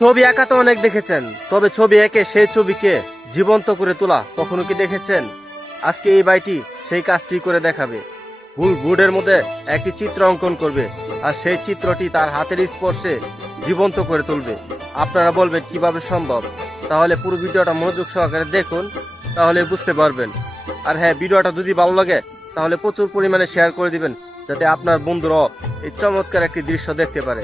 ছবি আঁকা তো অনেক দেখেছেন, তবে ছবি এঁকে সেই ছবিকে জীবন্ত করে তোলা কখনো কি দেখেছেন? আজকে এই ভাইটি সেই কাজটি করে দেখাবে। ভুল বোর্ডের মধ্যে একটি চিত্র অঙ্কন করবে, আর সেই চিত্রটি তার হাতের স্পর্শে জীবন্ত করে তুলবে। আপনারা বলবেন কিভাবে সম্ভব? তাহলে পুরো ভিডিওটা মনোযোগ সহকারে দেখুন, তাহলে বুঝতে পারবেন। আর হ্যাঁ, ভিডিওটা যদি ভালো লাগে তাহলে প্রচুর পরিমাণে শেয়ার করে দিবেন, যাতে আপনার বন্ধুরাও এই চমৎকার একটি দৃশ্য দেখতে পারে।